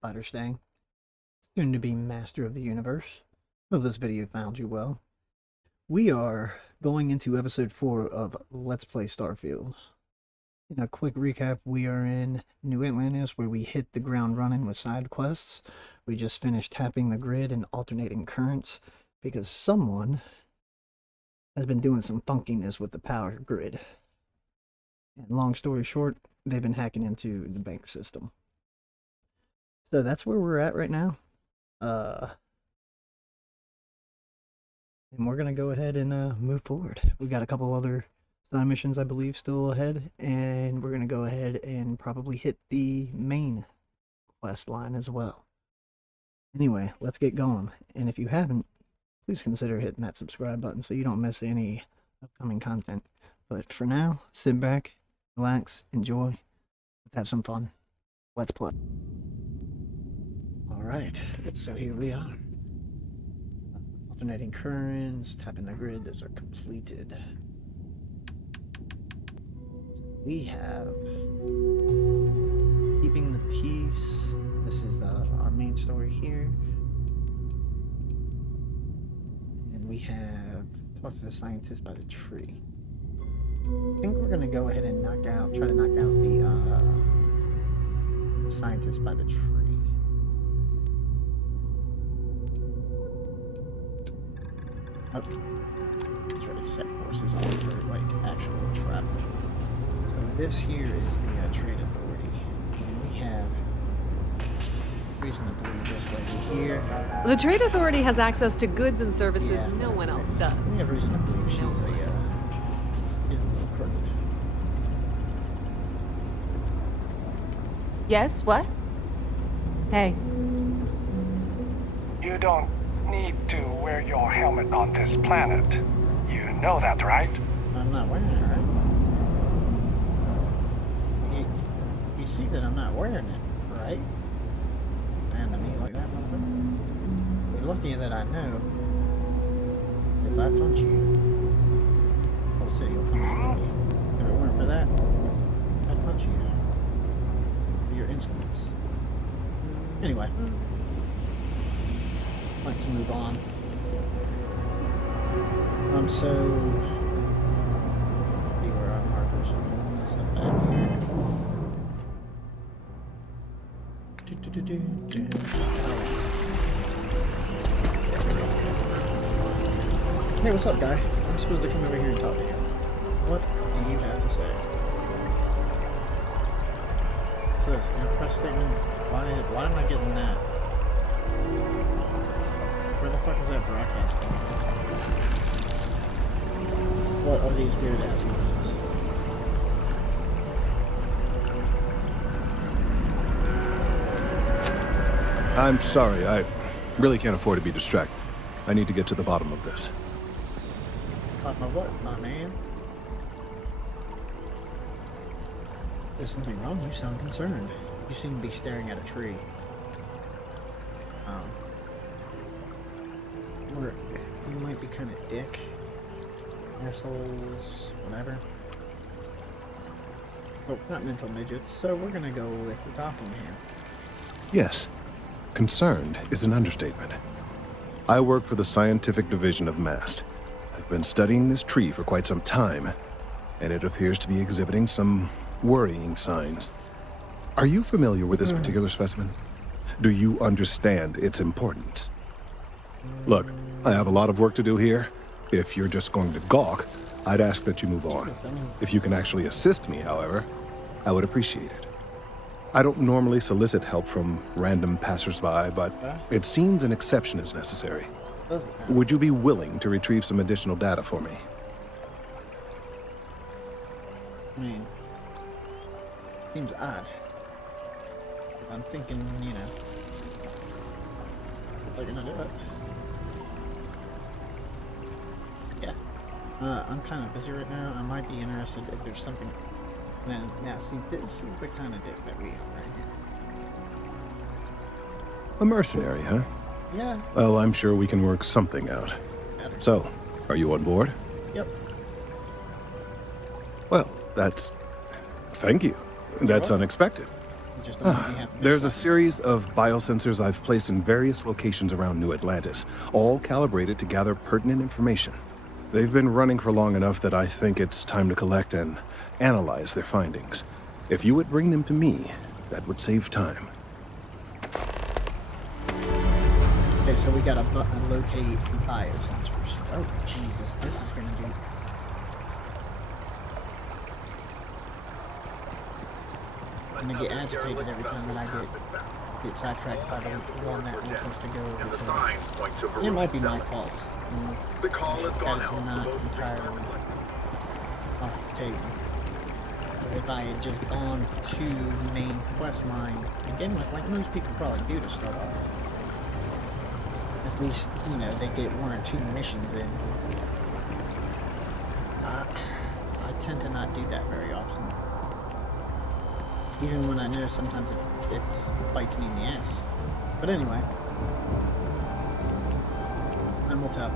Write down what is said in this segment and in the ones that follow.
Spider Stang, soon to be Master of the Universe. Hope this video found you well. We are going into episode 4 of Let's Play Starfield. In a quick recap, we are in New Atlantis where we hit the ground running with side quests. We just finished tapping the grid and alternating currents because someone has been doing some funkiness with the power grid. And long story short, they've been hacking into the bank system. So that's where we're at right now. And we're going to go ahead and move forward. We've got a couple other side missions, I believe, still ahead. And we're going to go ahead and probably hit the main quest line as well. Anyway, let's get going. And if you haven't, please consider hitting that subscribe button so you don't miss any upcoming content. But for now, sit back, relax, enjoy. Let's have some fun. Let's play. Alright, so here we are. Alternating currents, tapping the grid, those are completed. We have Keeping the Peace. This is our main story here. And we have Talk to the Scientist by the Tree. I think we're going to go ahead and try to knock out the Scientist by the Tree. Oh, try to set courses on for like actual travel. So this here is the Trade Authority, and we have reason to believe this lady here. The Trade Authority has access to goods and services no one else does. We have reason to believe she's a little crooked. Yes, what? Hey. You don't need to wear your helmet on this planet. You know that, right? I'm not wearing it, right? You see that I'm not wearing it, right? And to me like that, motherfucker. You're lucky that I know. If I punch you, the whole city will come after me. If it weren't for that, I'd punch you. For your insolence. Anyway. Let's move on. So see where our markers are going. This up back here. Hey, what's up, guy? I'm supposed to come over here and talk to you. What do you have to say? What's this? Impress statement? Why am I getting that? Where the fuck is that broadcast from? What are these weird ass noises? I'm sorry, I really can't afford to be distracted. I need to get to the bottom of this. Bottom of what, my man? There's something wrong? You sound concerned. You seem to be staring at a tree. Or you might be kind of dick. Assholes, whatever. Well, not mental midgets, so we're gonna go with the top one here. Yes, concerned is an understatement. I work for the scientific division of MAST. I've been studying this tree for quite some time, and it appears to be exhibiting some worrying signs. Are you familiar with this particular specimen? Do you understand its importance? Look, I have a lot of work to do here. If you're just going to gawk, I'd ask that you move on. If you can actually assist me, however, I would appreciate it. I don't normally solicit help from random passersby, but it seems an exception is necessary. Would you be willing to retrieve some additional data for me? I mean, seems odd. I'm thinking, you know, if they're gonna do it. Yeah. I'm kind of busy right now. I might be interested if there's something. Now, see, this is the kind of dick that we are right here. A mercenary, huh? Yeah. Well, I'm sure we can work something out. So, are you on board? Yep. Well, thank you. That's unexpected. You just don't really have to do There's a stuff. series of biosensors I've placed in various locations around New Atlantis, all calibrated to gather pertinent information. They've been running for long enough that I think it's time to collect and analyze their findings. If you would bring them to me, that would save time. Okay, so we got a button locate biosensors. Oh, Jesus, this is gonna do. I'm gonna get agitated every time that I get sidetracked by the one that wants us to go over to. It might be my fault. The call has gone That is out. not entirely off the table. If I had just gone to the main quest line to begin with, like most people probably do to start off, at least, you know, they get 1 or 2 missions in. I tend to not do that very often. Even when I know sometimes it bites me in the ass. But anyway. And we'll tell.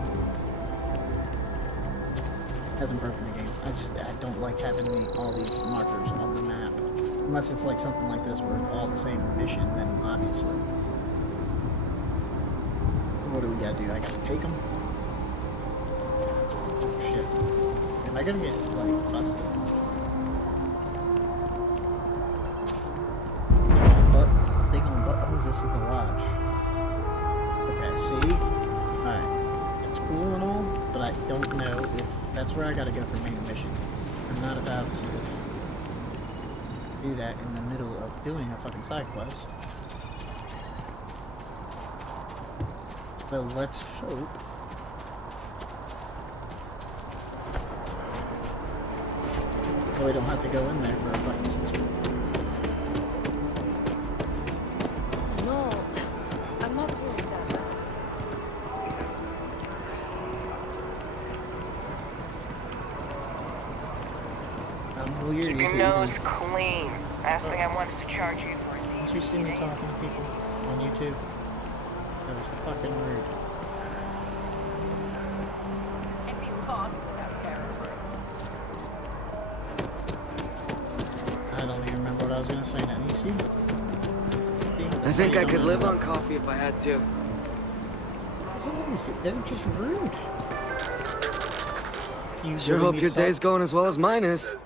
Hasn't broken the game. I don't like having all these markers on the map. Unless it's like something like this where it's all the same mission, then obviously. What do we gotta do? I gotta take them? Oh shit. Am I gonna get, like, busted? Big on butt. Oh, this is the lodge. Okay, see? Alright. It's cool and all, but I don't know if that's where I gotta go for main mission. I'm not about to do that in the middle of doing a fucking side quest. So let's hope. So we don't have to go in there for a button sensor. No, I'm not doing that. I'm weird. Keep your nose clean. Last thing I want is to charge you for a Didn't you see me talking to people on YouTube? That was fucking rude. I'd be lost without terror. I don't even remember what I was gonna say now. You see? I think I could live on coffee if I had to. Some of these people, they're just rude. You Sure really hope need your to day's talk? going as well as mine is.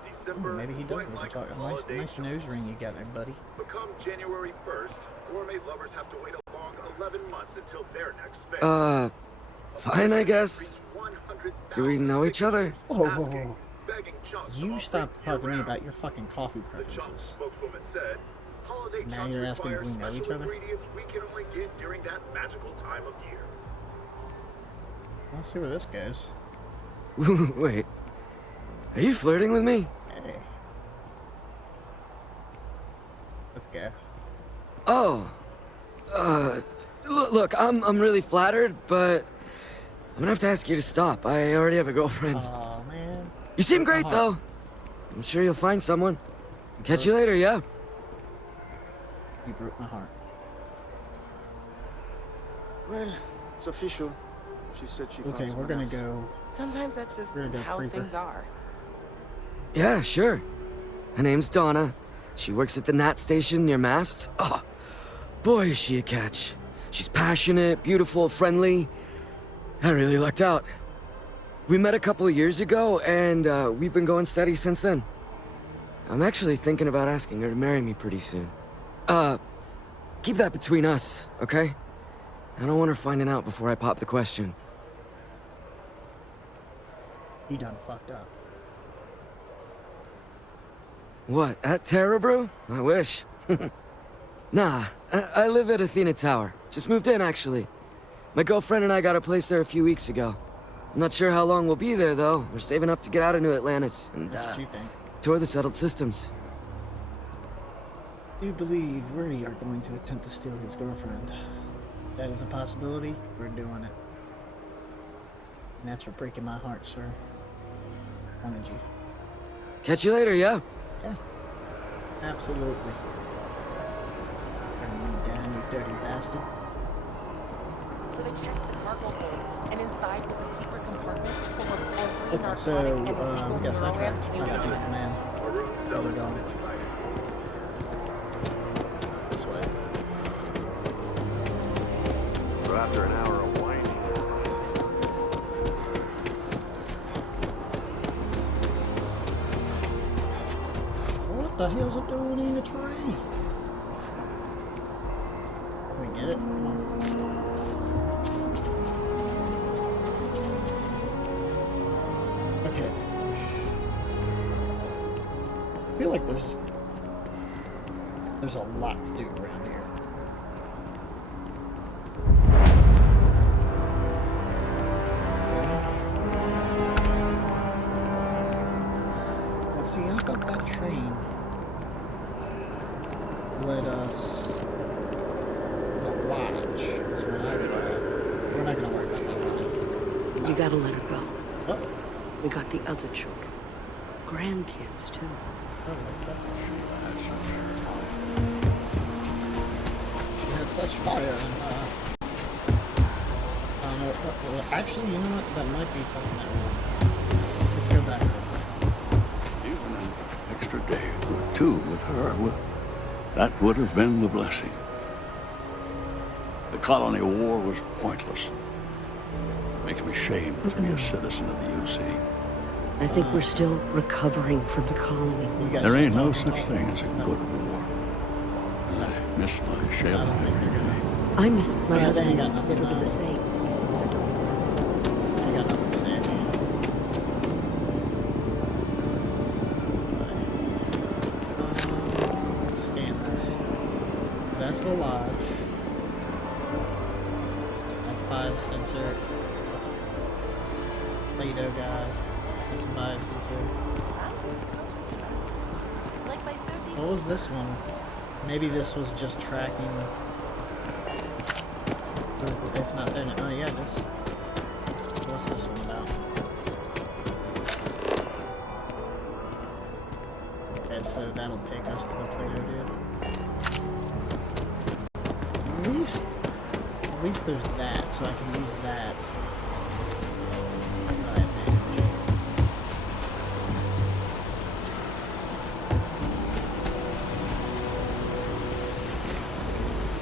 Maybe he does need to talk. A nice nose ring you got there, buddy. Become January 1st, gourmet lovers have to wait a long 11 months until their next phase. Fine, I guess. Do we know each other? Whoa, whoa, whoa. You stop talking to me about your fucking coffee preferences. Now you're asking if we know each other? We can only get during that magical time of year. Let's see where this goes. Wait. Are you flirting with me? Hey. Let's go. Oh. Look, I'm really flattered, but I'm gonna have to ask you to stop. I already have a girlfriend. Aw, man. You seem broke my great, heart. though. I'm sure you'll find someone. Catch you later, yeah? You broke my heart. Well, it's official. She said she found Okay, we're someone gonna else. go. Sometimes that's just We're gonna go how creeper. things are. Yeah, sure. Her name's Donna. She works at the Nat station near Mast. Oh, boy, is she a catch. She's passionate, beautiful, friendly. I really lucked out. We met a couple of years ago, and we've been going steady since then. I'm actually thinking about asking her to marry me pretty soon. Keep that between us, okay? I don't want her finding out before I pop the question. You done fucked up. What, at Terra Brew? I wish. Nah, I live at Athena Tower. Just moved in, actually. My girlfriend and I got a place there a few weeks ago. I'm not sure how long we'll be there, though. We're saving up to get out of New Atlantis and That's what you think. tour the settled systems. Do you believe we are going to attempt to steal his girlfriend? That is a possibility. We're doing it. And that's for breaking my heart, sir. Wanted you. Catch you later, yeah? Yeah. Absolutely. Turn me down, you dirty bastard. So they checked the cargo hold, and inside was a secret compartment full of every Okay, so, narcotic and we illegal got sidetracked. neuroamp I you gotta could do it, man. A room Where we cell going? after an hour of whining. What the hell's it doing in the tree? Can we get it? Come on. Okay. I feel like there's a lot to do around here. Well, see, I thought that train led us the lodge is what I thought. We're not gonna worry about that one. You gotta let her go. Oh, We got the other children. Grandkids, too. she had such fire and I don't know. Well, actually, you know what? That might be something that we want. Let's go back. Even an extra day or two with her, that would have been the blessing. The colony war was pointless. Makes me ashamed to be a citizen of the UC. I think we're still recovering from the colony. You guys There just ain't no talking such about thing it? as a good war. I miss my Shayla every day. I miss my Yeah, they ain't husband's. got nothing Never to been the do. same since I don't. I got nothing to say. Let's scan this. That's the lodge. That's biosensor. That's Play-Doh guy. That's biosensor. Like my 30 What was this one? Maybe this was just tracking. It's not there. Oh yeah, this. What's this one about? Okay, so that'll take us to the Play-Doh dude. At least there's that, so I can use that. to my advantage.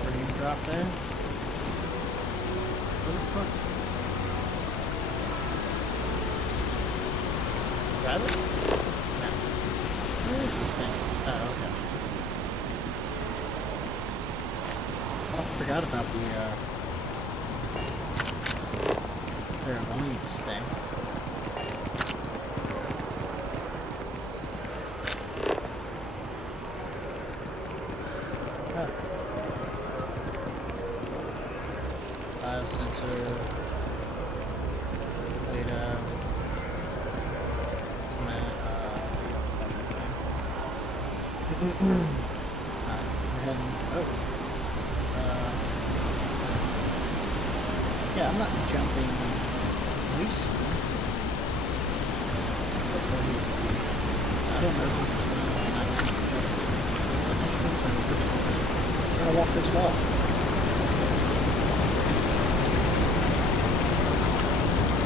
Where do you drop there? What the fuck? Grab it? No. Where is this thing? Oh, okay. Oh, I forgot about the, pheromones thing. Oh. Biosensor. Data. Yeah, I'm not jumping wasteful. I don't know if it's going to not be interested. I'm going to walk this wall.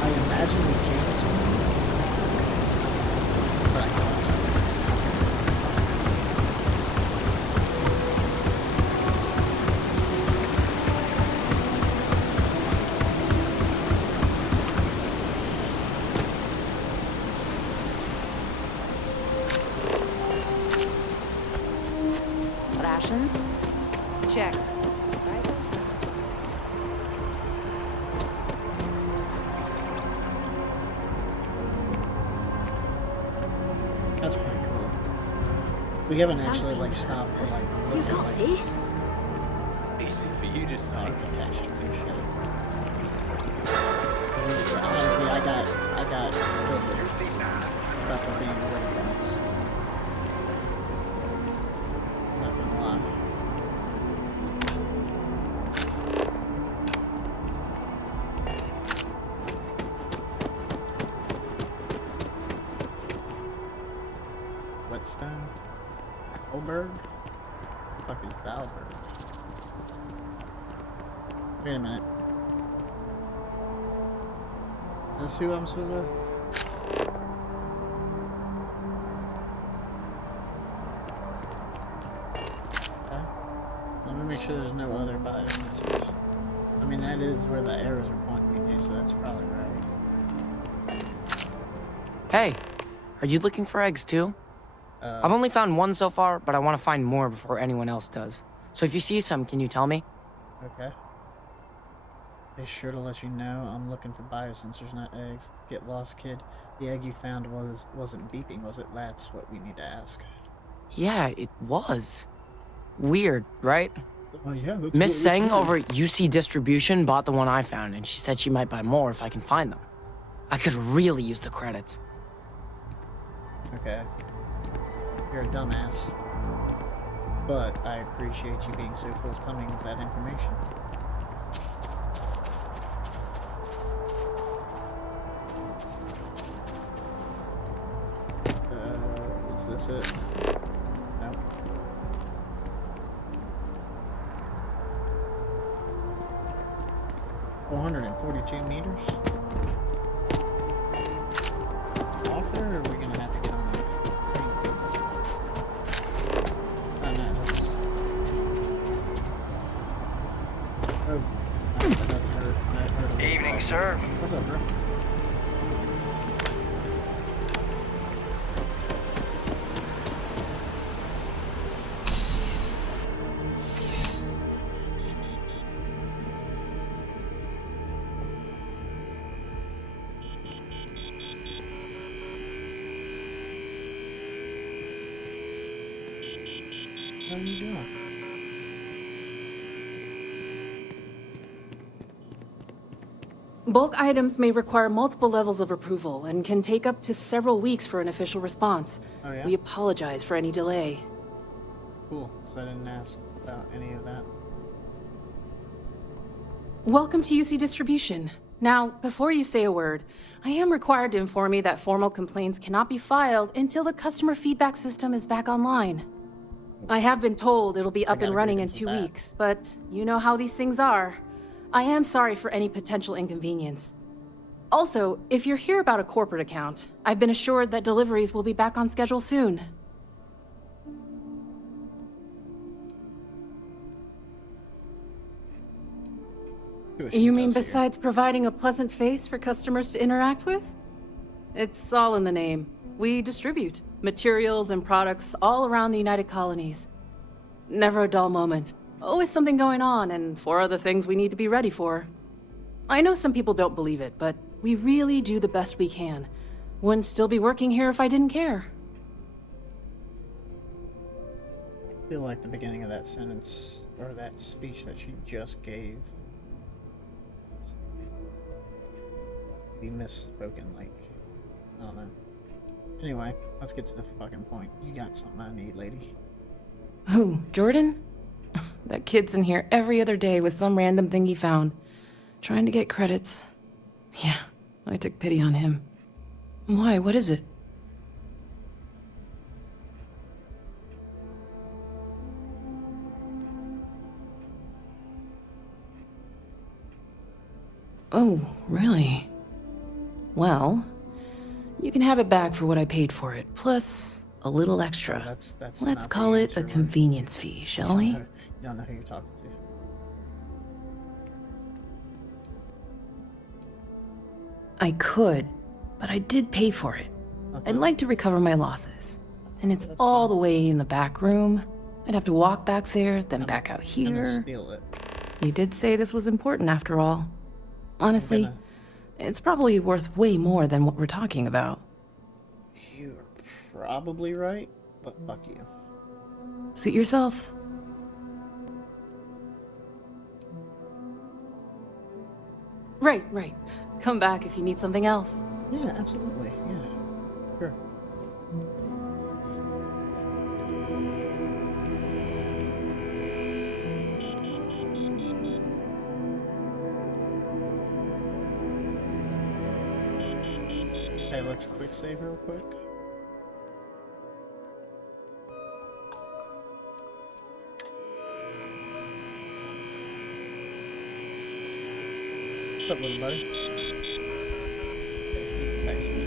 I imagine we can swim, but I don't. rations? Check. Right? That's pretty cool. We haven't actually like stopped or like You looked at got like this? Easy for you to say. architecture and shit. Honestly, I got tilted about the being robots. Not gonna lie. Whetstone? Valberg? The fuck is Valberg? Wait a minute. Is this who I'm supposed to... Okay. Let me make sure there's no other biosensors. I mean, that that is where the arrows are pointing me to, so that's probably right. Hey, are you looking for eggs too? I've only found one so far, but I want to find more before anyone else does. So if you see some, can you tell me? Okay. Be sure to let you know I'm looking for biosensors, not eggs. Get lost, kid. The egg you found wasn't beeping, was it? That's what we need to ask. Yeah, it was. Weird, right? Oh yeah, that's Miss Seng over at UC Distribution bought the one I found, and she said she might buy more if I can find them. I could really use the credits. Okay. You're a dumbass. But I appreciate you being so forthcoming with that information. Is this it? No. $442 meters? Walk there, or are we gonna have to get on the train? Oh no, that's... Oh, that doesn't hurt. That hurt a little. Evening, sir. What's up, bro? How you doing? Bulk items may require multiple levels of approval and can take up to several weeks for an official response. Oh yeah? We apologize for any delay. Cool, so I didn't ask about any of that. Welcome to UC Distribution. Now, before you say a word, I am required to inform you that formal complaints cannot be filed until the customer feedback system is back online. I have been told it'll be up and running in 2 weeks, but you know how these things are. I am sorry for any potential inconvenience. Also, if you're here about a corporate account, I've been assured that deliveries will be back on schedule soon. You mean besides providing a pleasant face for customers to interact with? It's all in the name. We distribute materials and products all around the United Colonies. Never a dull moment. Always something going on, and 4 other things we need to be ready for. I know some people don't believe it, but we really do the best we can. Wouldn't still be working here if I didn't care. I feel like the beginning of that sentence, or that speech that she just gave, be misspoken, like, I don't know. Anyway, let's get to the fucking point. You got something I need, lady. Who, Jordan? That kid's in here every other day with some random thing he found. Trying to get credits. Yeah, I took pity on him. Why, what is it? Oh, really? Well, you can have it back for what I paid for it, plus a little extra. That's Let's not call the it answer, a right? convenience fee, shall we? You don't know who you're talking to. I could, but I did pay for it. I'd like to recover my losses. And it's all the way in the back room. I'd have to walk back there, then back out I'm here. gonna steal it. You did say this was important after all. Honestly, it's probably worth way more than what we're talking about. You're probably right, but fuck you. Suit yourself. Right. Come back if you need something else. Yeah, absolutely. Yeah, sure. Okay, let's quick save real quick. What's up, little buddy? Okay, text me.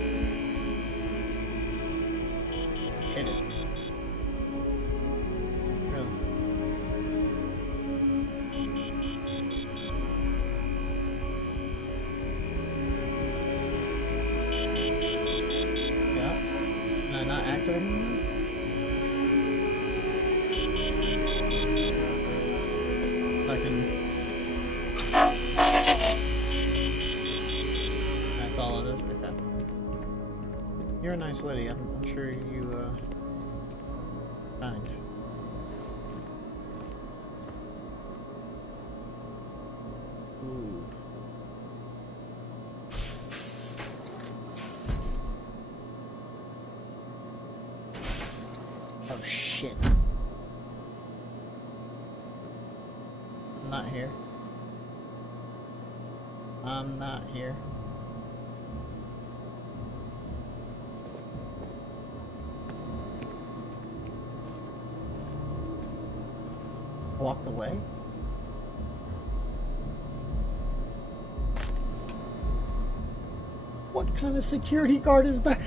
Hit it. Really? fucking... That's all it is? Okay. You're a nice lady. I'm sure you, kind. Ooh. Oh shit. I'm not here. I'm not here. Walked away? What kind of security guard is that?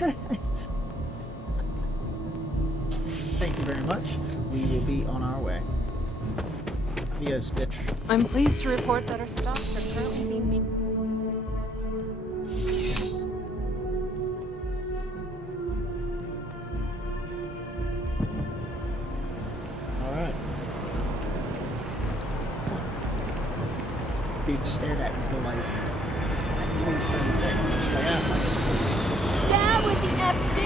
Thank you very much. We will be on our way. Adios, bitch. I'm pleased to report that our stocks are currently being made. Alright. Dude stared at me for like at least 30 seconds. I'm just like, ah, fuck it. This is Down with the FC!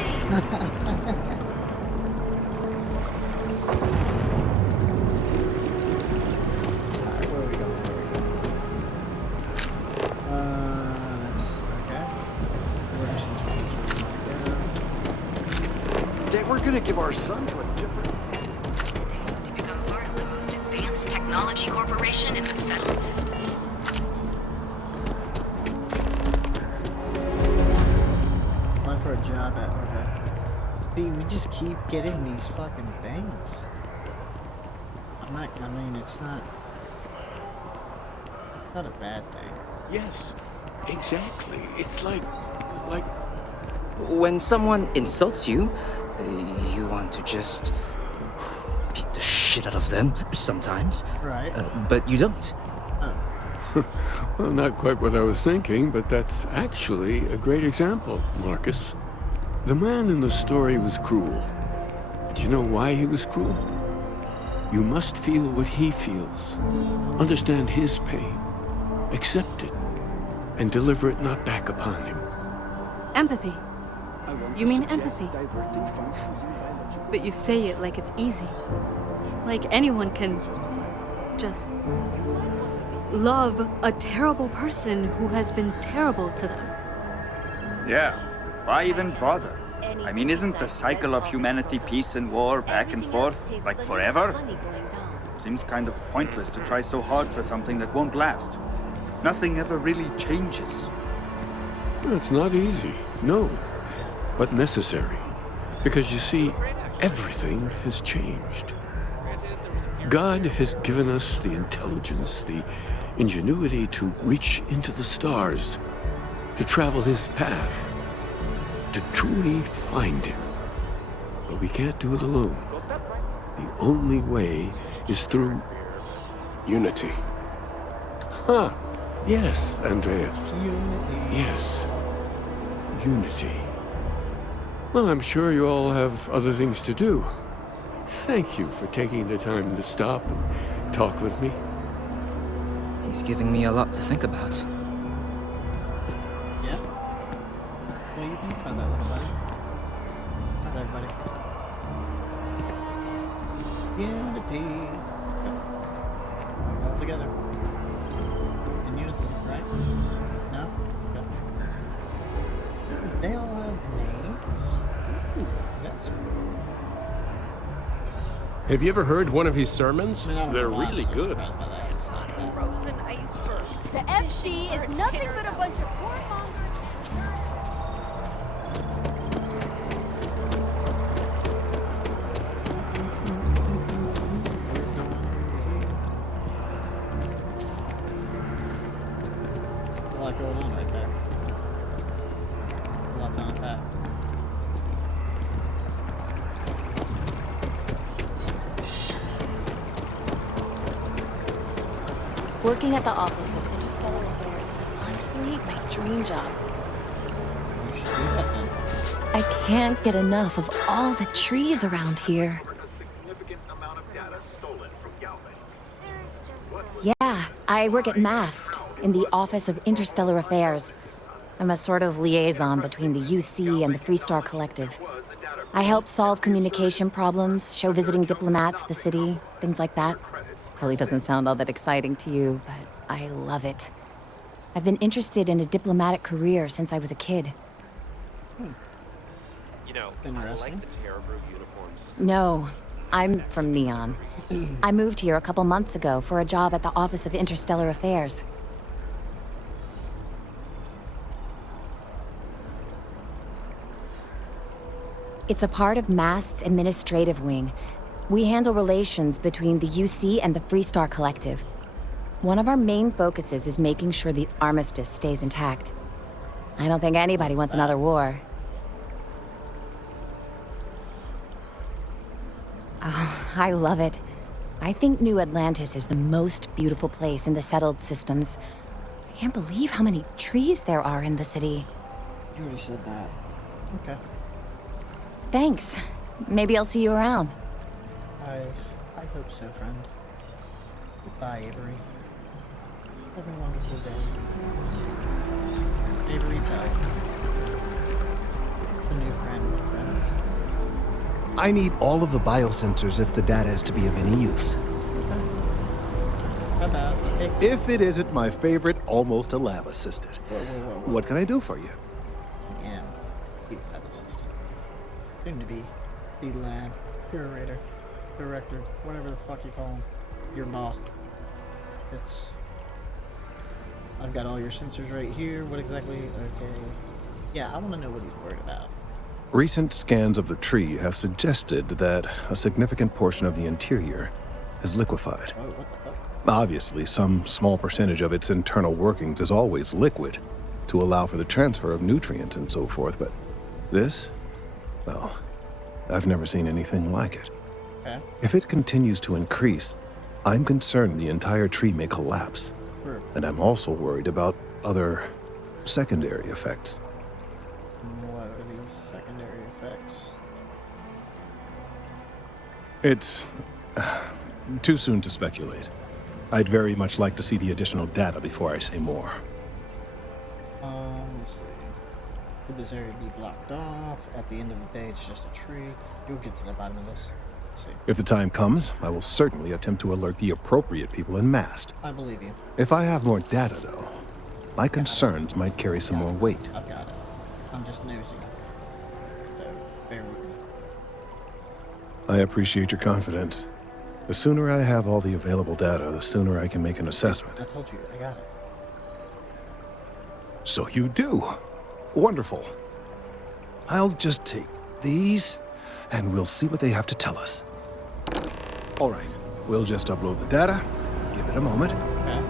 Alright, where are we going? That's okay. They were gonna give our son to a different... To become part of the most advanced technology corporation in the settled systems. Apply for a job at, okay. See, we just keep getting these fucking things. I mean, it's not a bad thing. Yes, exactly. It's like... When someone insults you, you want to just beat the shit out of them sometimes. Right. But you don't. Well, not quite what I was thinking, but that's actually a great example, Marcus. The man in the story was cruel. Do you know why he was cruel? You must feel what he feels. Understand his pain. Accept it. And deliver it not back upon him. Empathy. You mean empathy? But you say it like it's easy. Like anyone can just love a terrible person who has been terrible to them. Yeah, why even bother? I mean, isn't the cycle of humanity peace and war back and forth, like forever? Seems kind of pointless to try so hard for something that won't last. Nothing ever really changes. It's not easy, no, but necessary. Because you see, everything has changed. God has given us the intelligence, the ingenuity to reach into the stars, to travel his path, to truly find him. But we can't do it alone. The only way is through unity. Huh. Yes, Andreas. Unity. Yes. Unity. Well, I'm sure you all have other things to do. Thank you for taking the time to stop and talk with me. He's giving me a lot to think about. Yeah? What do you think about that, little buddy? How's everybody? Unity. Yep. All together. In unison, right? No? Okay. They all have names? Ooh, that's cool. Have you ever heard one of his sermons? They're really good. Frozen iceberg. The FC is nothing but a bunch of warmongers. A lot going on right there. A lot to unpack. Working at the Office of Interstellar Affairs is honestly my dream job. I can't get enough of all the trees around here. A significant amount of data stolen from Galvin. There's just What Yeah, I work at MAST, in the Office of Interstellar Affairs. I'm a sort of liaison between the UC and the Freestar Collective. I help solve communication problems, show visiting diplomats the city, things like that. Probably doesn't sound all that exciting to you, but I love it. I've been interested in a diplomatic career since I was a kid. You know, I like the Terrabrew uniforms. No, I'm from Neon. I moved here a couple months ago for a job at the Office of Interstellar Affairs. It's a part of MAST's administrative wing. We handle relations between the UC and the Freestar Collective. One of our main focuses is making sure the armistice stays intact. I don't think anybody wants another war. Oh, I love it. I think New Atlantis is the most beautiful place in the settled systems. I can't believe how many trees there are in the city. You already said that. Okay. Thanks. Maybe I'll see you around. I hope so, friend. Goodbye, Avery. Have a wonderful day. Avery Pell. It's a new friend, friends. I need all of the biosensors if the data is to be of any use. How about If it isn't my favorite almost a lab assistant. Whoa. What can I do for you? I am the lab assistant. Soon to be the lab curator, director, whatever the fuck you call him. Your boss. I've got all your sensors right here. What exactly? Okay. Yeah, I want to know what he's worried about. Recent scans of the tree have suggested that a significant portion of the interior is liquefied. Oh, what the fuck? Obviously, some small percentage of its internal workings is always liquid to allow for the transfer of nutrients and so forth, but this, well, I've never seen anything like it. Okay. If it continues to increase, I'm concerned the entire tree may collapse. Sure. And I'm also worried about other secondary effects. What are these secondary effects? It's too soon to speculate. I'd very much like to see the additional data before I say more. Let's see. Could this area be blocked off? At the end of the day, it's just a tree. You'll get to the bottom of this. Let's see. If the time comes, I will certainly attempt to alert the appropriate people in MAST. I believe you. If I have more data, though, my concerns might carry some more weight. I've got it. I'm just nosy. So, bear with me. I appreciate your confidence. The sooner I have all the available data, the sooner I can make an assessment. I told you, I got it. So you do. Wonderful. I'll just take these, and we'll see what they have to tell us. All right, we'll just upload the data. Give it a moment. Okay.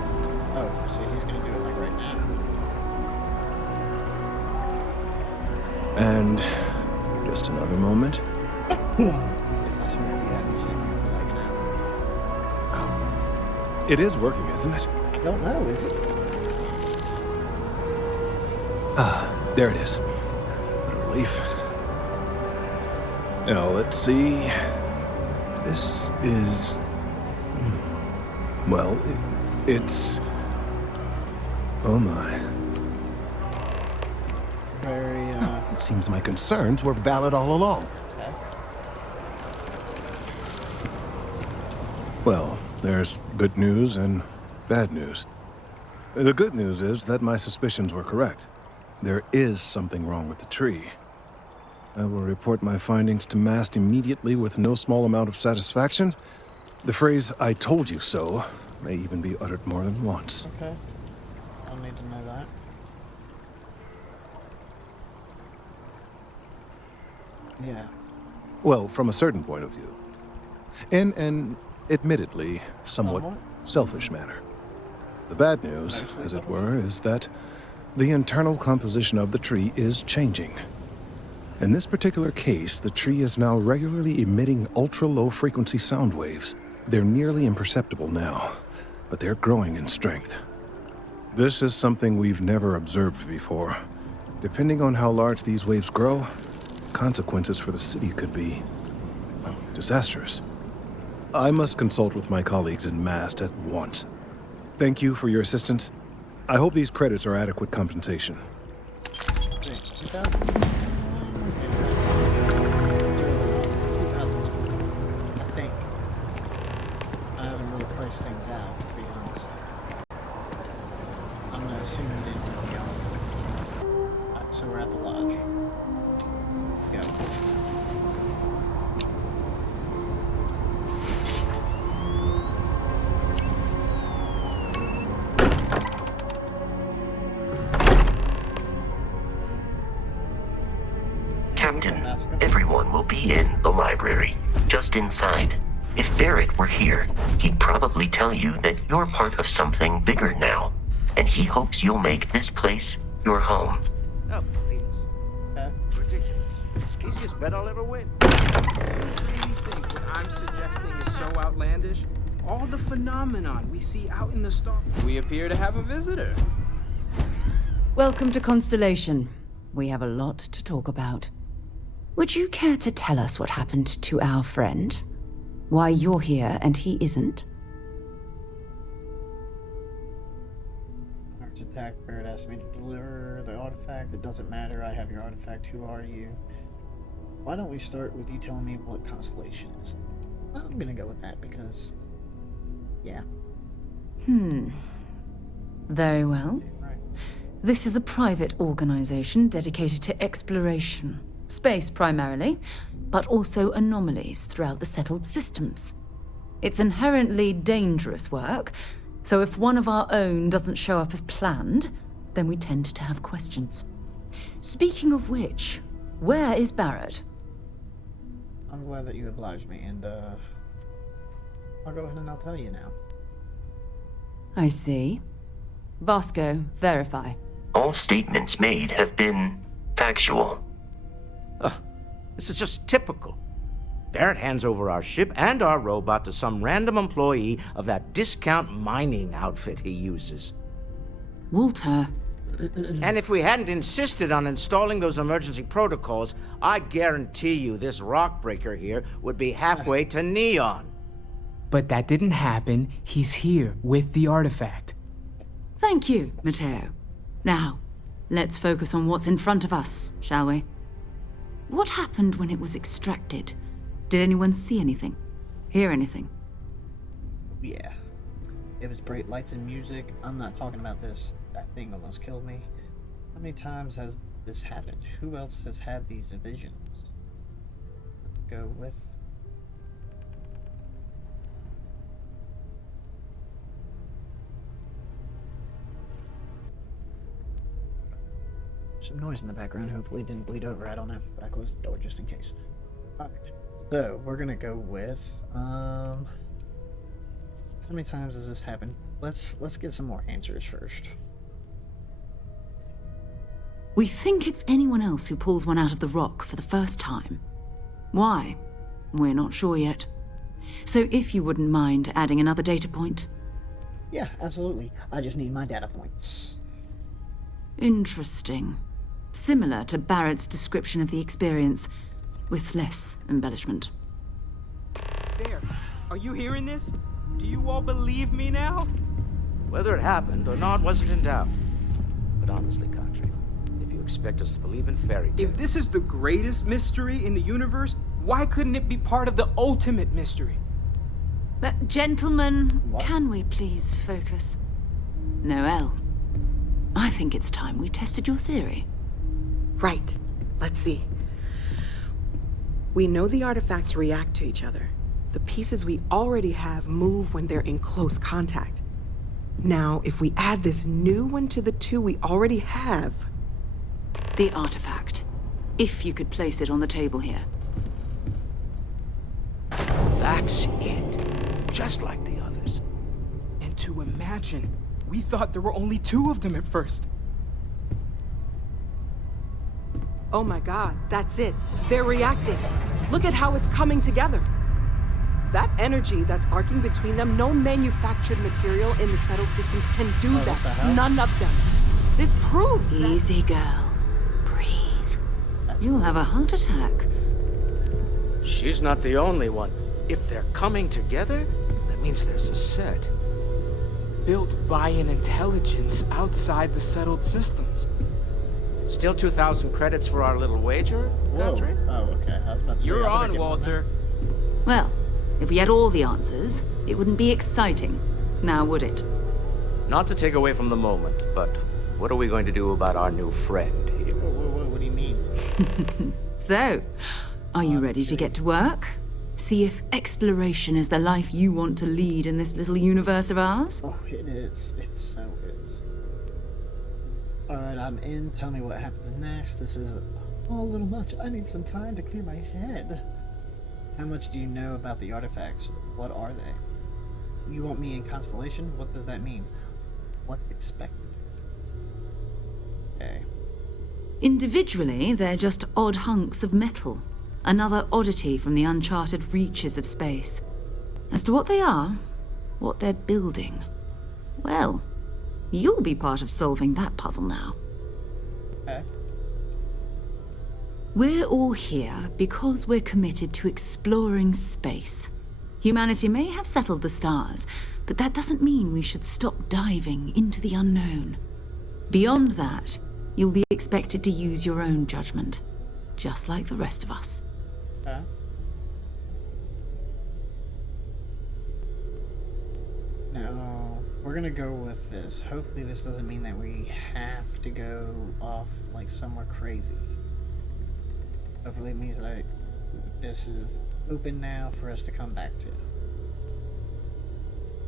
Oh, so he's gonna do it like right now. And just another moment. It is working, isn't it? I don't know, is it? Ah, there it is. What a relief. Now, let's see. This is... Well, it's... Oh my. Very, It seems my concerns were valid all along. Okay. Well, there's good news and bad news. The good news is that my suspicions were correct. There is something wrong with the tree. I will report my findings to MAST immediately with no small amount of satisfaction. The phrase, "I told you so," may even be uttered more than once. Okay. I'll need to know that. Yeah. Well, from a certain point of view. In an admittedly somewhat selfish manner. The bad news, as it were, is that the internal composition of the tree is changing. In this particular case, the tree is now regularly emitting ultra-low frequency sound waves. They're nearly imperceptible now, but they're growing in strength. This is something we've never observed before. Depending on how large these waves grow, consequences for the city could be disastrous. I must consult with my colleagues in MAST at once. Thank you for your assistance. I hope these credits are adequate compensation. Things out, to be honest. I'm gonna assume you didn't put me on. Alright, so we're at the lodge. Go. Captain, everyone will be in the library, just inside. If Barrett were here, he'd probably tell you that you're part of something bigger now, and he hopes you'll make this place your home. Oh, please. Ridiculous. Easiest bet I'll ever win. Do you think what I'm suggesting is so outlandish? All the phenomenon we see out in the star. We appear to have a visitor. Welcome to Constellation. We have a lot to talk about. Would you care to tell us what happened to our friend? Why you're here and he isn't? Arch attack. Barrett asked me to deliver the artifact. It doesn't matter. I have your artifact. Who are you? Why don't we start with you telling me what Constellation is? I'm gonna go with that because, yeah. Very well. This is a private organization dedicated to exploration. Space primarily, but also anomalies throughout the settled systems. It's inherently dangerous work, so if one of our own doesn't show up as planned, then we tend to have questions. Speaking of which, where is Barrett? I'm glad that you obliged me, and I'll go ahead and I'll tell you now. I see. Vasco, verify. All statements made have been factual. This is just typical. Barrett hands over our ship and our robot to some random employee of that discount mining outfit he uses. Walter. And if we hadn't insisted on installing those emergency protocols, I guarantee you this rock breaker here would be halfway to Neon. But that didn't happen. He's here with the artifact. Thank you, Matteo. Now, let's focus on what's in front of us, shall we? What happened when it was extracted? Did anyone see anything? Hear anything? Yeah. It was bright lights and music. I'm not talking about this. That thing almost killed me. How many times has this happened? Who else has had these visions? Let's go with... some noise in the background. Hopefully it didn't bleed over. I don't know, but I closed the door just in case. Alright, so we're gonna go with how many times has this happened? Let's get some more answers first. We think it's anyone else who pulls one out of the rock for the first time. Why? We're not sure yet. So if you wouldn't mind adding another data point. Yeah, absolutely. I just need my data points. Interesting. Similar to Barrett's description of the experience, with less embellishment. There. Are you hearing this? Do you all believe me now? Whether it happened or not wasn't in doubt. But honestly, Country, if you expect us to believe in fairy tales... If this is the greatest mystery in the universe, why couldn't it be part of the ultimate mystery? But gentlemen, can we please focus? Noelle, I think it's time we tested your theory. Right. Let's see. We know the artifacts react to each other. The pieces we already have move when they're in close contact. Now, if we add this new one to the two we already have... The artifact. If you could place it on the table here. That's it. Just like the others. And to imagine, we thought there were only two of them at first. Oh my god, that's it. They're reacting. Look at how it's coming together. That energy that's arcing between them, no manufactured material in the settled systems can do that. None of them. This proves that... Easy, girl. Breathe. You'll have a heart attack. She's not the only one. If they're coming together, that means there's a set. built by an intelligence outside the settled systems. Still 2,000 credits for our little wager, country? Oh, okay. I was about to say, You're I better on, get Walter. Well, if we had all the answers, it wouldn't be exciting, now would it? Not to take away from the moment, but what are we going to do about our new friend here? What do you mean? So, are you ready to get to work? See if exploration is the life you want to lead in this little universe of ours? Oh, it is. It so is. Alright, I'm in. Tell me what happens next. This is all a little much. I need some time to clear my head. How much do you know about the artifacts? What are they? You want me in Constellation? What does that mean? What's expected? Okay. Individually, they're just odd hunks of metal. Another oddity from the uncharted reaches of space. As to what they are, what they're building, well, you'll be part of solving that puzzle now. Okay. We're all here because we're committed to exploring space. Humanity may have settled the stars, but that doesn't mean we should stop diving into the unknown. Beyond that, you'll be expected to use your own judgment, just like the rest of us. Okay. Now, we're gonna go with this. Hopefully this doesn't mean that we have to go off like somewhere crazy. Hopefully it means that this is open now for us to come back to.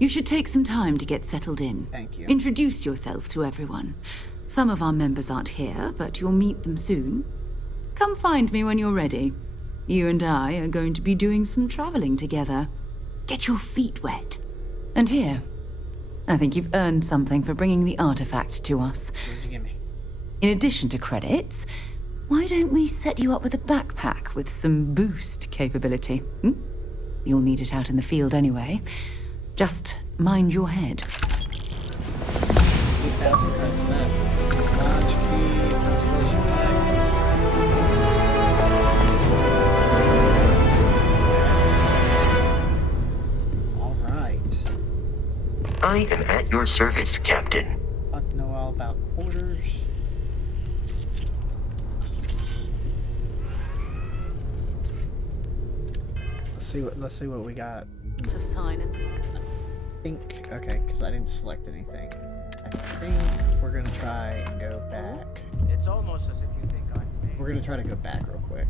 You should take some time to get settled in. Thank you. Introduce yourself to everyone. Some of our members aren't here, but you'll meet them soon. Come find me when you're ready. You and I are going to be doing some traveling together. Get your feet wet. And here, I think you've earned something for bringing the artifact to us. What'd you give me? In addition to credits, why don't we set you up with a backpack with some boost capability? You'll need it out in the field anyway. Just mind your head. 8,000 credits back. Launch key, Constellation bag. Alright. I am at your service, Captain. Want to know all about quarters. Let's see what we got. To sign in. I think, okay, because I didn't select anything. I think we're gonna try and go back. It's almost as if you think We're gonna try to go back real quick.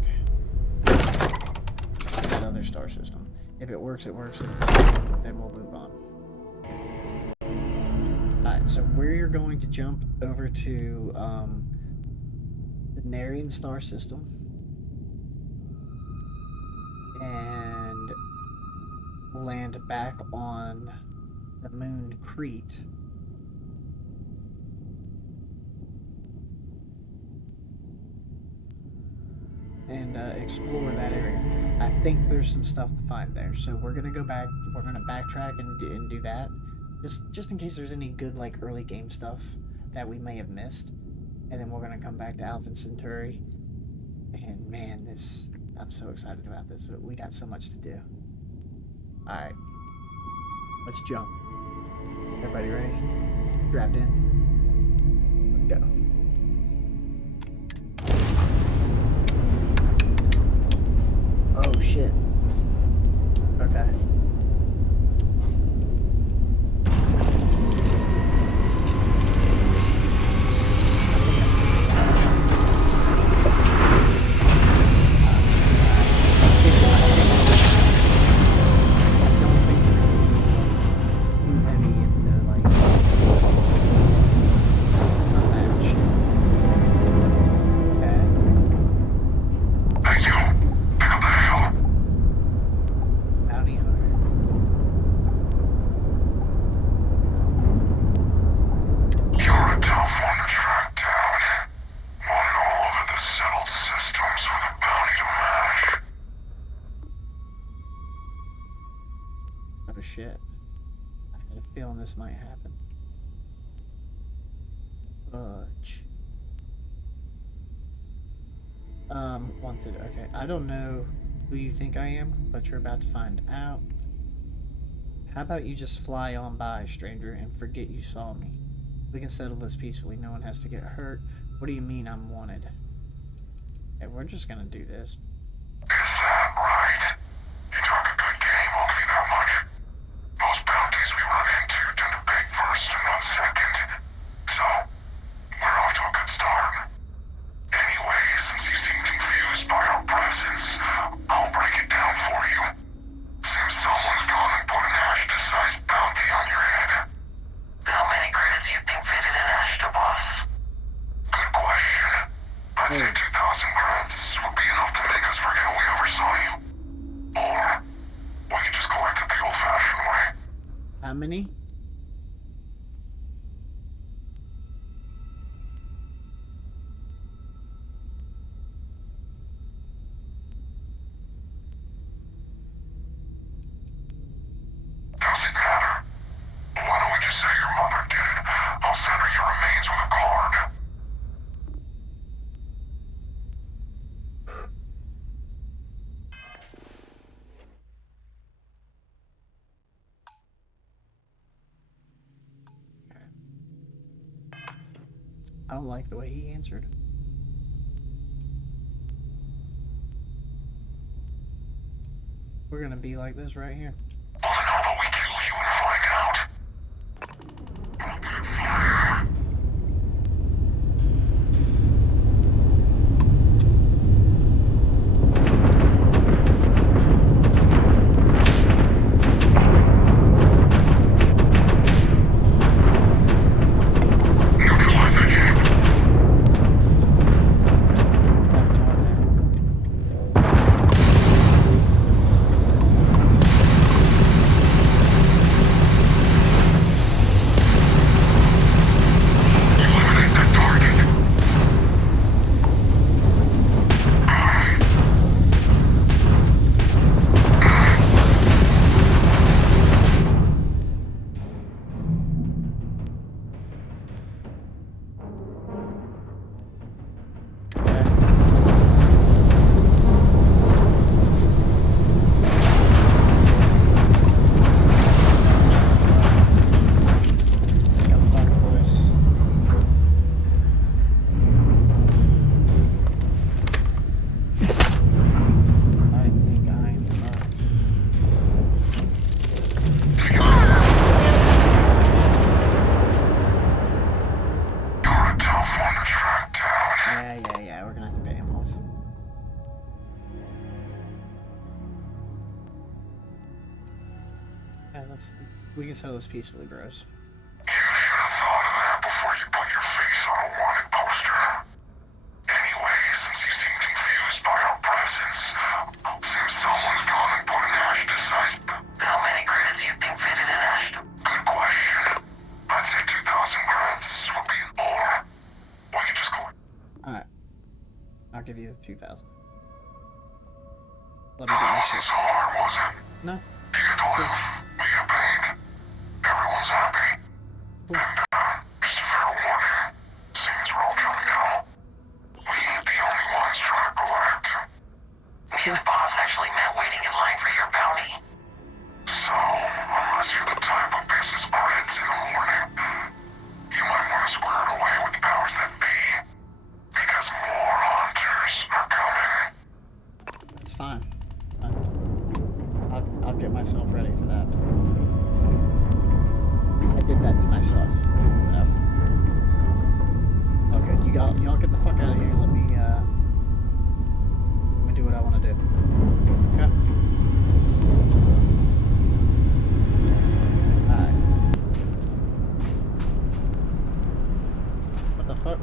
That other star system. If it works, it works. If it doesn't, then we'll move on. Alright, so we're going to jump over to the Narian star system. And land back on the Moon Kreet. And explore that area. I think there's some stuff to find there, so we're gonna go back. We're gonna backtrack and do that, just in case there's any good like early game stuff that we may have missed. And then we're gonna come back to Alpha Centauri. And man, I'm so excited about this. We got so much to do. All right, let's jump. Everybody ready? Strapped in? Let's go. Oh shit. Okay. Oh shit. I had a feeling this might happen. Fudge. Wanted. Okay, I don't know who you think I am, but you're about to find out. How about you just fly on by, stranger, and forget you saw me? We can settle this peacefully. No one has to get hurt. What do you mean I'm wanted? Hey, we're just gonna do this. Is that right? You talk a good game, I'll give you that much. Most bounties we run into tend to pay first and not second. So, we're off to a good start. Anyway, since you seem confused by our presence, I'll break it down for you. Seems someone's gone and put an Ashta-sized bounty on your head. How many credits do you think fitted in Ashta, boss? Good question. I'd say 2,000 credits would be enough to make us forget we ever saw you. Or, we can just collect it the old-fashioned way. How many? Doesn't matter. Why don't we just say your mother did it? I'll send her your remains with a card. I don't like the way he answered. We're gonna be like this right here. Well, then how about we kill you and find out? Neutralize that ship. Eliminate that target. You're a tough one to track down. Yeah, we're gonna have to pay him off. Yeah, we can settle this peacefully, bros. You should have thought of that before you put your face on a wanted poster. Anyway, since you seem confused by our presence, seems someone's gone and put an Ashta-sized... How many credits do you think fitted in Ashta? Good question. I'd say 2,000 credits would be... Or, we can just collect... Alright. I'll give you the 2,000. Let me get my shit. Wasn't so hard, was it? No. You get to live, we get paid. Everyone's happy. Cool. And, just a fair warning, seeing as we're all trying to go, we ain't the only ones trying to collect. Me and the boss actually met waiting in line for your bounty. So, unless you're the type of business breads in the morning, you might want to square it away with the powers that be. Because more hunters are coming. That's fine. I'll get myself ready for that. I did that to myself. So. Okay, y'all get the fuck out of here. Let me do what I want to do. Okay. Alright. What the fuck?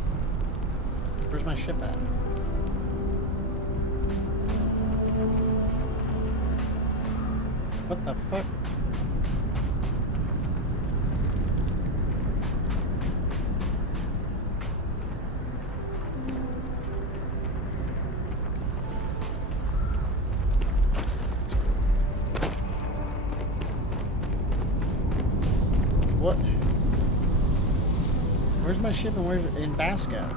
Where's my ship at? What the fuck? What? Where's my ship and where's in Vasco?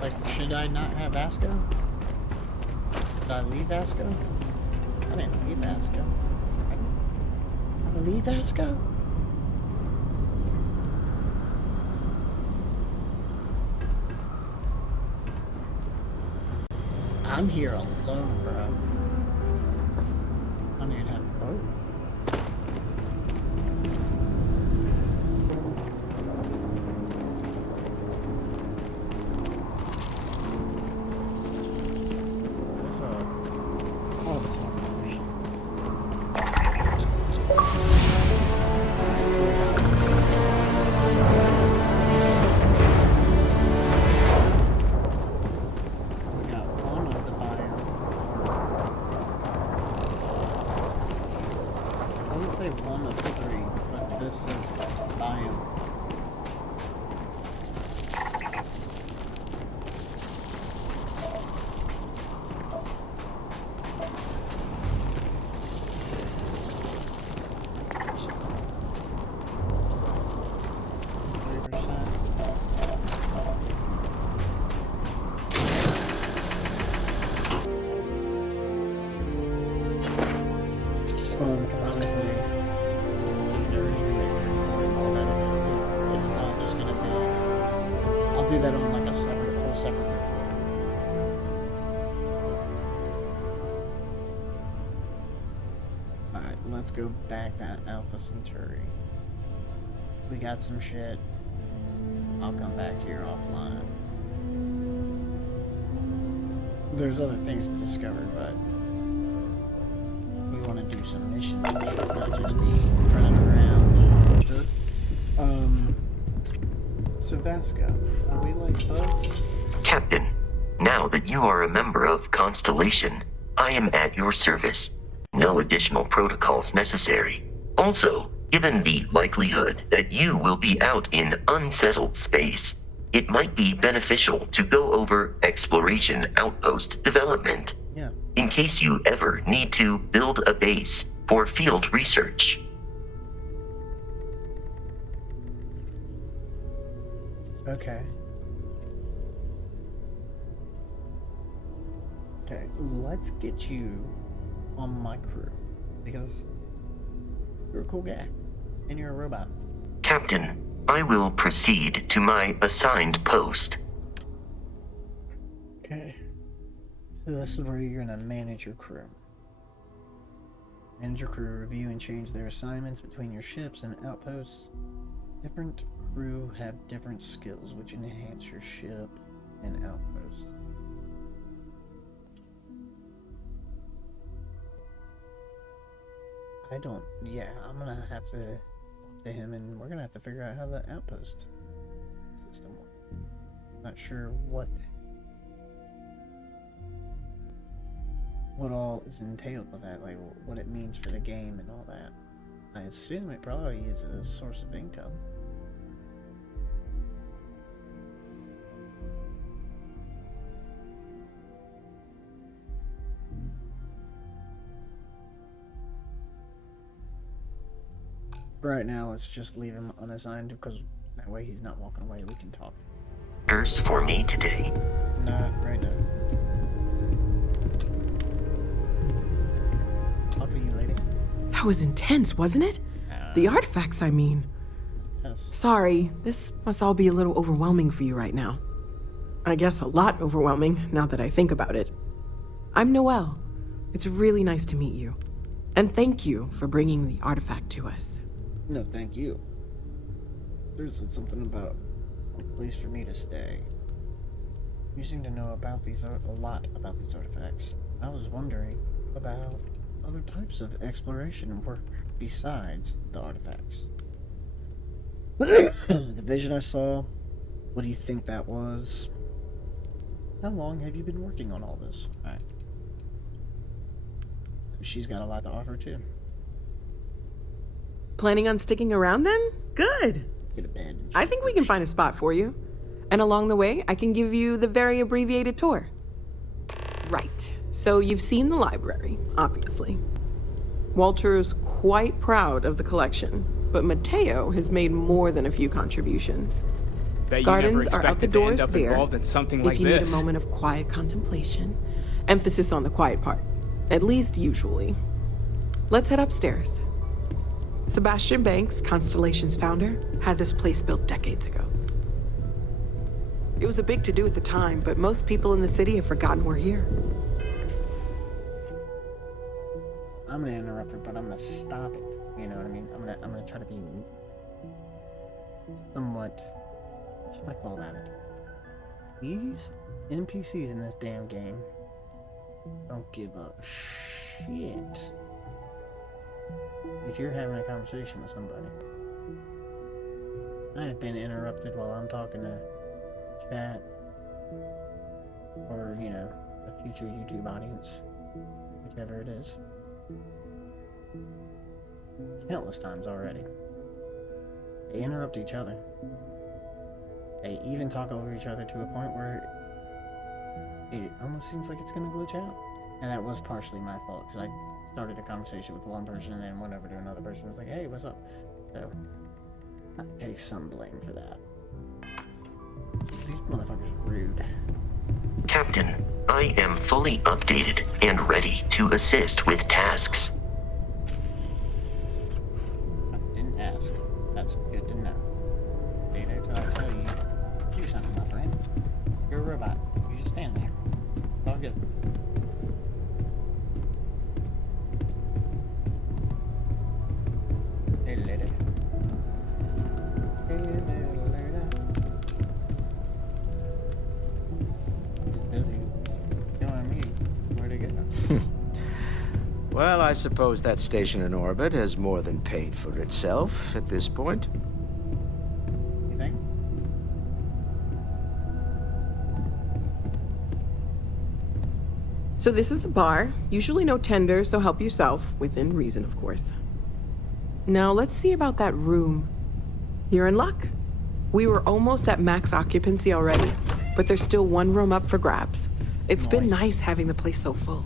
Like, should I not have Vasco? Did I leave Vasco? I didn't leave Vasco. Leave Vasco? I'm here alone, bro. I don't even have a boat. Say one of three, but this is biome. Do that on like a whole separate report. Alright, let's go back to Alpha Centauri. We got some shit. I'll come back here offline. There's other things to discover, but we want to do some missions, not just be running around. So Vasco, are we like bugs? Captain, now that you are a member of Constellation, I am at your service. No additional protocols necessary. Also, given the likelihood that you will be out in unsettled space, it might be beneficial to go over exploration outpost development. Yeah. In case you ever need to build a base for field research. Okay. Okay, let's get you on my crew, because you're a cool guy, and you're a robot. Captain, I will proceed to my assigned post. Okay. So this is where you're gonna manage your crew. Manage your crew, review and change their assignments between your ships and outposts. Different crew have different skills which enhance your ship and outpost. I'm gonna have to talk to him, and we're gonna have to figure out how the outpost system works. Not sure what all is entailed with that, like what it means for the game and all that. I assume it probably is a source of income. Right now, let's just leave him unassigned, because that way he's not walking away. We can talk. Orders for me today? Not right now. Talk to you, lady. That was intense, wasn't it? The artifacts, I mean. Yes. Sorry, this must all be a little overwhelming for you right now. I guess a lot overwhelming, now that I think about it. I'm Noelle. It's really nice to meet you. And thank you for bringing the artifact to us. No, thank you. There's something about a place for me to stay. You seem to know about a lot about these artifacts. I was wondering about other types of exploration work besides the artifacts. The vision I saw, what do you think that was? How long have you been working on all this? Alright. She's got a lot to offer too. Planning on sticking around then? Good. Get a bed. I think we can find a spot for you. And along the way, I can give you the very abbreviated tour. Right. So you've seen the library, obviously. Walter's quite proud of the collection, but Mateo has made more than a few contributions. Bet you Gardens never are out the expected to doors end up there involved in something like if you this. need a moment of quiet contemplation. Emphasis on the quiet part. At least usually. Let's head upstairs. Sebastian Banks, Constellation's founder, had this place built decades ago. It was a big to-do at the time, but most people in the city have forgotten we're here. I'm gonna interrupt her, but I'm gonna stop it. You know what I mean? I'm gonna try to be somewhat respectful about it. These NPCs in this damn game don't give a shit if you're having a conversation with somebody. I have been interrupted while I'm talking to chat or, you know, a future YouTube audience, whichever it is. Countless times already. They interrupt each other. They even talk over each other to a point where it almost seems like it's gonna glitch out. And that was partially my fault, because I started a conversation with one person and then went over to another person and was like, hey, what's up? So, I take some blame for that. These motherfuckers are rude. Captain, I am fully updated and ready to assist with tasks. I didn't ask. That's good to know. Stay there till I tell you to do something, my friend. You're a robot. You just stand there. It's all good. Hey, lady. Hey, lady. Well, I suppose that station in orbit has more than paid for itself at this point. You think? So this is the bar. Usually no tender, so help yourself. Within reason, of course. Now, let's see about that room. You're in luck. We were almost at max occupancy already, but there's still one room up for grabs. It's been nice having the place so full.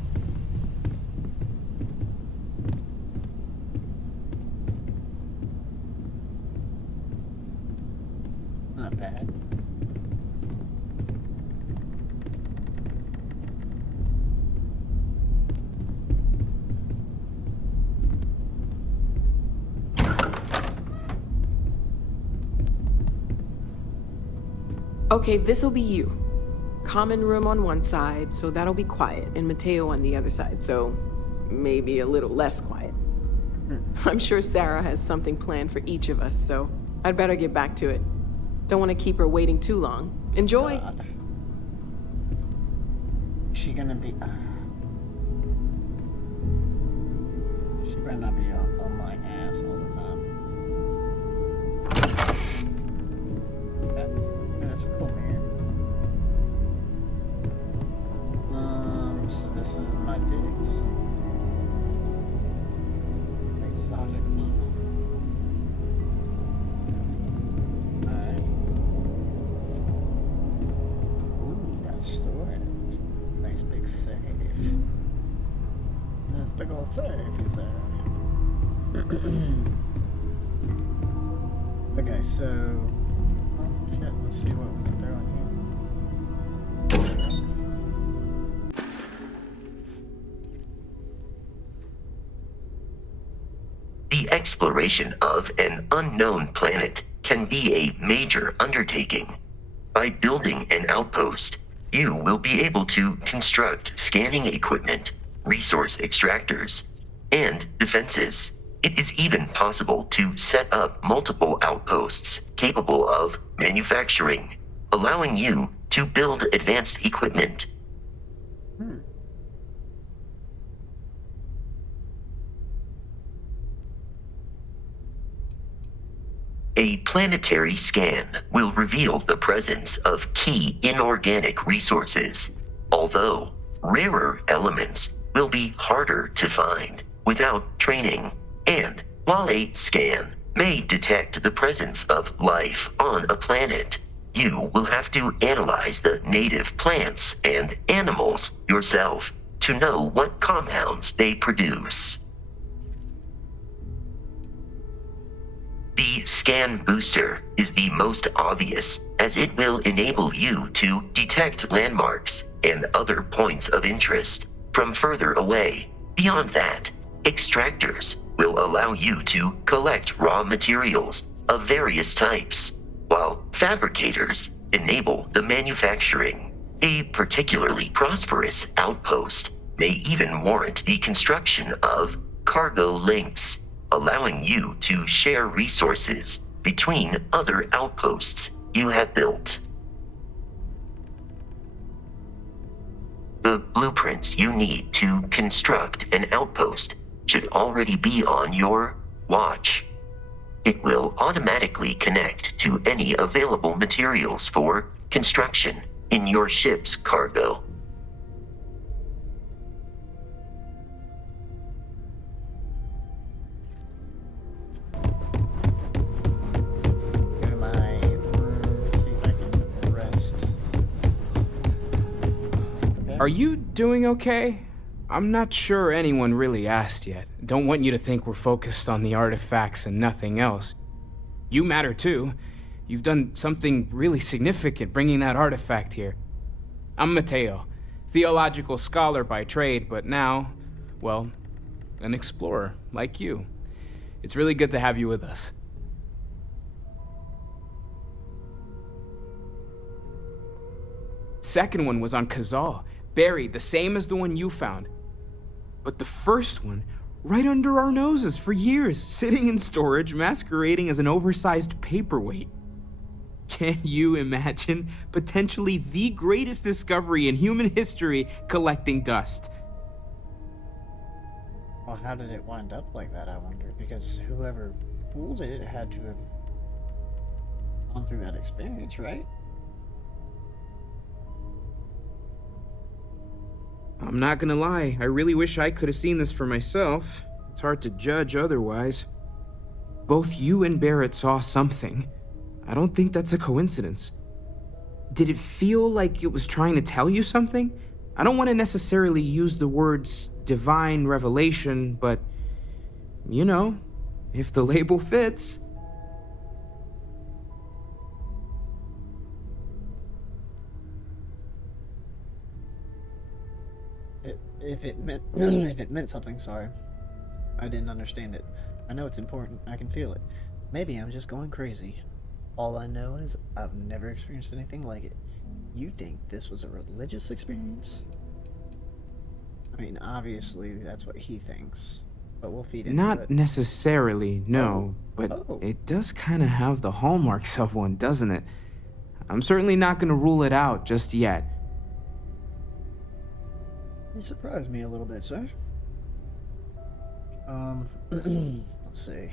Not bad. Okay, this'll be you. Common room on one side, so that'll be quiet, and Mateo on the other side, so maybe a little less quiet. I'm sure Sarah has something planned for each of us, so I'd better get back to it. Don't want to keep her waiting too long. Enjoy! God. Is she gonna be... She better not be on my ass all the time. That's a cool mirror. So this is my digs. Exotic level. Ooh, got storage. Nice big safe. Nice big old safe, you say. Okay, so... Oh, shit, let's see what we can throw in here. The exploration of an unknown planet can be a major undertaking. By building an outpost, you will be able to construct scanning equipment, resource extractors, and defenses. It is even possible to set up multiple outposts capable of manufacturing, allowing you to build advanced equipment. A planetary scan will reveal the presence of key inorganic resources, although rarer elements will be harder to find without training. And while a scan may detect the presence of life on a planet, you will have to analyze the native plants and animals yourself to know what compounds they produce. The scan booster is the most obvious, as it will enable you to detect landmarks and other points of interest from further away. Beyond that, extractors will allow you to collect raw materials of various types, while fabricators enable the manufacturing. A particularly prosperous outpost may even warrant the construction of cargo links, allowing you to share resources between other outposts you have built. The blueprints you need to construct an outpost should already be on your watch. It will automatically connect to any available materials for construction in your ship's cargo. Go to my room, see if I can rest. Okay. Are you doing okay? I'm not sure anyone really asked yet. Don't want you to think we're focused on the artifacts and nothing else. You matter too. You've done something really significant bringing that artifact here. I'm Mateo, theological scholar by trade, but now, well, an explorer like you. It's really good to have you with us. Second one was on Kazal, buried, the same as the one you found. But the first one, right under our noses for years, sitting in storage, masquerading as an oversized paperweight. Can you imagine potentially the greatest discovery in human history collecting dust? Well, how did it wind up like that, I wonder? Because whoever pulled it had to have gone through that experience, right? I'm not gonna lie, I really wish I could have seen this for myself. It's hard to judge otherwise. Both you and Barrett saw something. I don't think that's a coincidence. Did it feel like it was trying to tell you something? I don't want to necessarily use the words divine revelation, but, you know, if the label fits. If it meant something, sorry. I didn't understand it. I know it's important. I can feel it. Maybe I'm just going crazy. All I know is I've never experienced anything like it. You think this was a religious experience? I mean, obviously that's what he thinks, but we'll feed into it. Not necessarily, no, but it does kind of have the hallmarks of one, doesn't it? I'm certainly not going to rule it out just yet. You surprised me a little bit, sir. Let's see.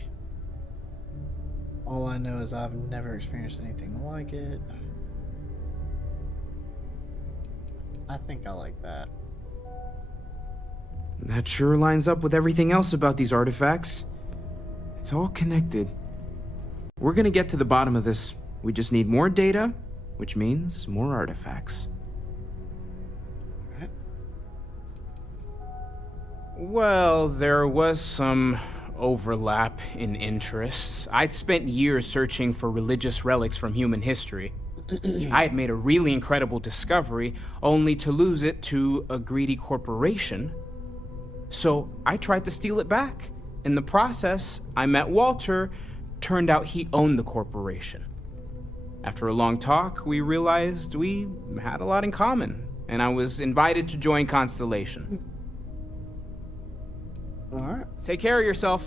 All I know is I've never experienced anything like it. I think I like that. That sure lines up with everything else about these artifacts. It's all connected. We're gonna get to the bottom of this. We just need more data, which means more artifacts. Well, there was some overlap in interests. I'd spent years searching for religious relics from human history. I had made a really incredible discovery, only to lose it to a greedy corporation. So I tried to steal it back. In the process, I met Walter. Turned out he owned the corporation. After a long talk, we realized we had a lot in common, and I was invited to join Constellation. All right. Take care of yourself.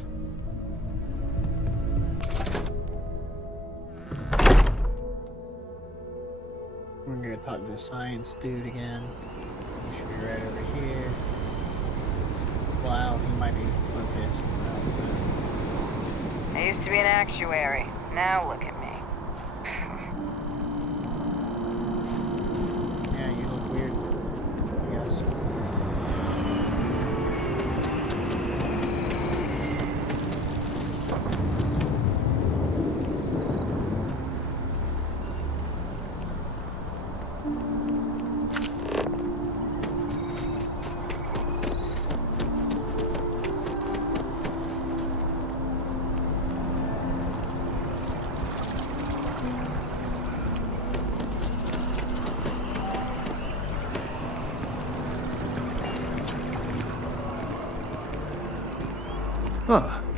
We're gonna go talk to the science dude again. We should be right over here. Wow, he might be located somewhere else now. I used to be an actuary. Now look at me. Yeah, you look weird. Yes.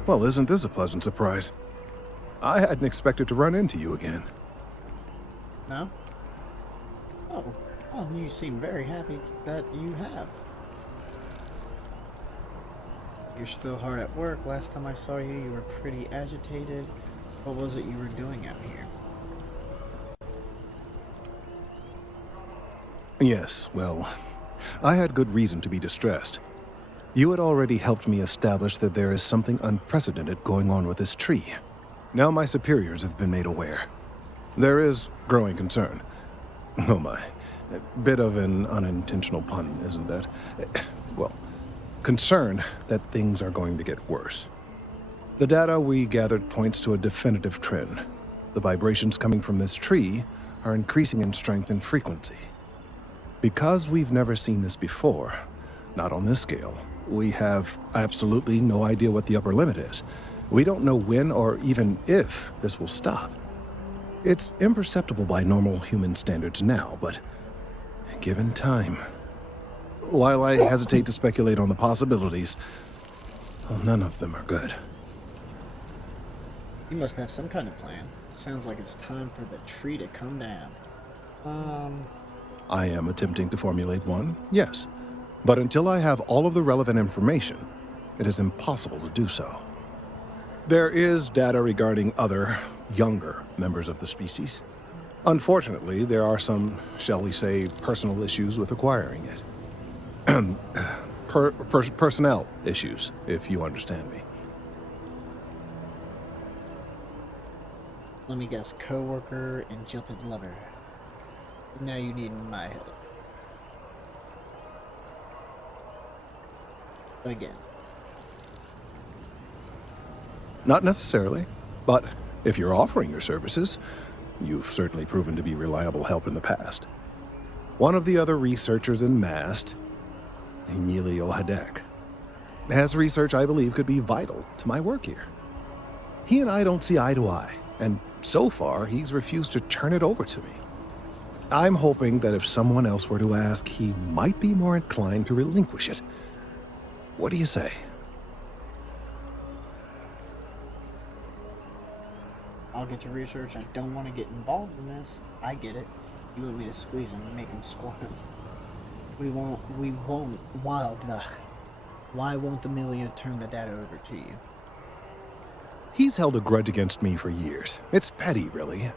Well, isn't this a pleasant surprise? I hadn't expected to run into you again. No? Oh. Oh, you seem very happy that you have. You're still hard at work. Last time I saw you, you were pretty agitated. What was it you were doing out here? Yes, well, I had good reason to be distressed. You had already helped me establish that there is something unprecedented going on with this tree. Now my superiors have been made aware. There is growing concern. Oh my, a bit of an unintentional pun, isn't that? Well, concern that things are going to get worse. The data we gathered points to a definitive trend. The vibrations coming from this tree are increasing in strength and frequency. Because we've never seen this before, not on this scale, we have absolutely no idea what the upper limit is. We don't know when or even if this will stop. It's imperceptible by normal human standards now, but given time... While I hesitate to speculate on the possibilities, well, none of them are good. You must have some kind of plan. Sounds like it's time for the tree to come down. I am attempting to formulate one, yes. But until I have all of the relevant information, it is impossible to do so. There is data regarding other, younger members of the species. Unfortunately, there are some, shall we say, personal issues with acquiring it. Personnel issues, if you understand me. Let me guess, co-worker and jilted lover. Now you need my help. Again. Not necessarily, but if you're offering your services, you've certainly proven to be reliable help in the past. One of the other researchers in MAST, Emilio Hadek, has research I believe could be vital to my work here. He and I don't see eye to eye, and so far he's refused to turn it over to me. I'm hoping that if someone else were to ask, he might be more inclined to relinquish it. What do you say? I'll get your research. I don't want to get involved in this. I get it. You want me to squeeze him and make him squirm. Why won't Emilio turn the data over to you? He's held a grudge against me for years. It's petty, really.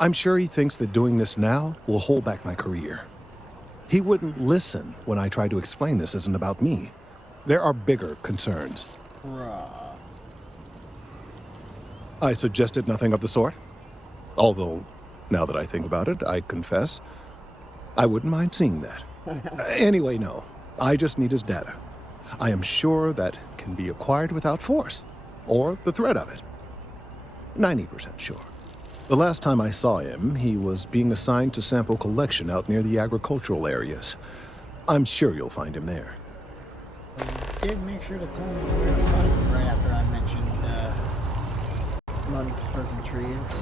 I'm sure he thinks that doing this now will hold back my career. He wouldn't listen when I tried to explain this isn't about me. There are bigger concerns. I suggested nothing of the sort. Although, now that I think about it, I confess, I wouldn't mind seeing that. Anyway, no. I just need his data. I am sure that can be acquired without force, or the threat of it. 90% sure. The last time I saw him, he was being assigned to sample collection out near the agricultural areas. I'm sure you'll find him there. You did make sure to tell me where to find him right after I mentioned Mud Pleasantries.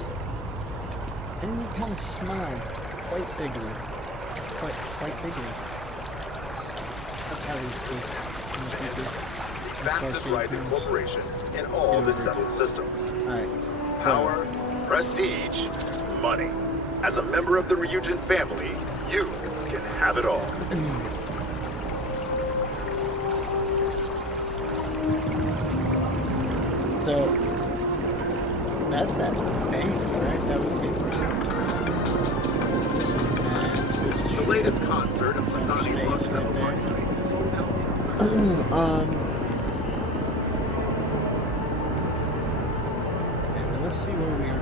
And you kind of smiled quite bigly. Quite bigly. That's how these people. Fastest rising corporation in all the settled systems. Alright. Power, prestige, money. As a member of the Ryujin family, you can have it all. So, that's that bank, right? That was The latest concert of Masonic Lux right there. Let's see where we are.